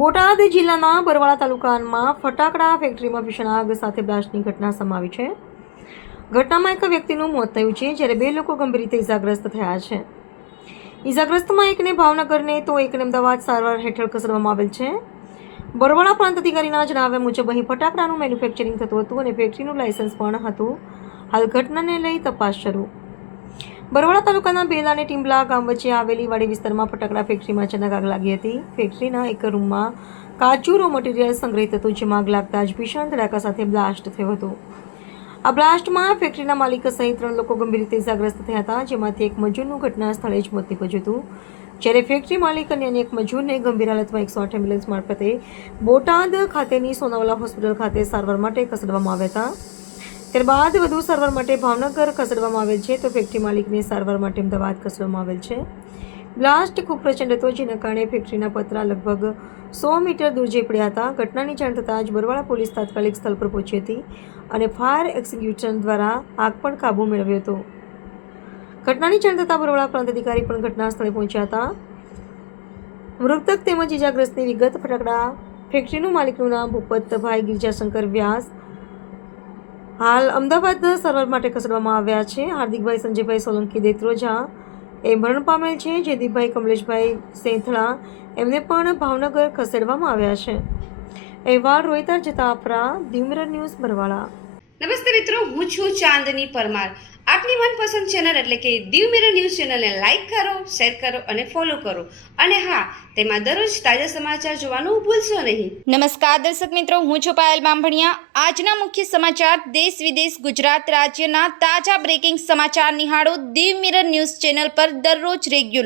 બોટાદ જિલ્લાના બરવાળા તાલુકામાં ફટાકડા ફેક્ટરીમાં ભીષણ આગ સાથે બ્લાસ્ટની ઘટના સામે આવી છે. ઘટનામાં એક વ્યક્તિનું મોત થયું છે, જ્યારે 2 લોકો ગંભીર રીતે ઇજાગ્રસ્ત થયા છે. ઇજાગ્રસ્તમાં એકને ભાવનગરને તો એકને અમદાવાદ સારવાર હેઠળ ખસેડવામાં આવેલ છે. બરવાળા પ્રાંત અધિકારીના જણાવ્યા મુજબ અહીં ફટાકડાનું મેન્યુફેક્ચરિંગ થતું હતું અને ફેક્ટરીનું લાયસન્સ પણ હતું. હાલ ઘટનાને લઈ તપાસ શરૂ. બરવાળા તાલુકાના બેલા અને ટીમ્બલા ગામ વચ્ચે આવેલી વાડી વિસ્તારમાં ફટાકડા ફેક્ટરીમાં અચાનક આગ લાગી હતી. ફેક્ટરીના એક રૂમમાં કાચું રો મટીરિયલ સંગ્રહિત હતું, જેમાં આગ લાગતા જ ભીષણ ધડાકા સાથે બ્લાસ્ટ થયો હતો. આ બ્લાસ્ટમાં ફેક્ટરીના માલિક સહિત 3 લોકો ગંભીર રીતે ઇજાગ્રસ્ત થયા હતા, જેમાંથી એક મજૂરનું ઘટના સ્થળે જ મોત નીપજ્યું હતું, જ્યારે ફેક્ટરી માલિક અને અન્ય એક મજૂરને ગંભીર હાલતમાં 108 એમ્બ્યુલન્સ મારફતે બોટાદ ખાતેની સોનાવાલા હોસ્પિટલ ખાતે સારવાર માટે ખસેડવામાં આવ્યા હતા. ત્યારબાદ વધુ સારવાર માટે ભાવનગર ખસેડવામાં આવેલ છે, તો ફેક્ટરી માલિકને સારવાર માટે અમદાવાદ ખસેડવામાં આવેલ છે. બ્લાસ્ટ ખૂબ પ્રચંડ હતો, જેના કારણે ફેક્ટરીના પતરા લગભગ 100 મીટર દૂર જઈ પડ્યા હતા. ઘટનાની જાણ થતાં જ બરવાળા પોલીસ તાત્કાલિક સ્થળ પર પહોંચી હતી અને ફાયર એક્સ્ટિંગ્વિશર દ્વારા આગ પર કાબૂ મેળવ્યો હતો. ઘટનાની જાણ થતાં બરવાળા પ્રાંત અધિકારી પણ ઘટના સ્થળે પહોંચ્યા હતા. મૃતક તેમજ ઇજાગ્રસ્તની વિગત. ફટાકડા ફેક્ટરીનું માલિકનું નામ ભૂપતભાઈ ગિરજાશંકર વ્યાસ હાલ અમદાવાદ સારવાર માટે ખસેડવામાં આવ્યા છે. હાર્દિકભાઈ સંજયભાઈ સોલંકી દેત્રોજા એ મરણ પામેલ છે. જયદીપભાઈ કમલેશભાઈ સેંથળા એમને પણ ભાવનગર ખસેડવામાં આવ્યા છે. અહેવાલ રોહિતા જતાપરા, દીવ મિરર ન્યૂઝ, બરવાળા. નમસ્તે મિત્રો, હું છું ચાંદની પરમાર. આપની મનપસંદ ચેનલ એટલે કે દીવ મિરર ન્યૂઝ ચેનલને લાઈક કરો, શેર કરો અને ફોલો કરો. અને હા, તેમાં દરરોજ તાજા સમાચાર જોવાનું ભૂલશો નહીં. નમસ્કાર દર્શક મિત્રો, હું છું પાયલ બામભણિયા. આજના મુખ્ય સમાચાર દેશ વિદેશ ગુજરાત રાજ્યના તાજા બ્રેકિંગ સમાચાર નિહાળો દીવ મિરર ન્યૂઝ ચેનલ પર દરરોજ રેગ્યુલર.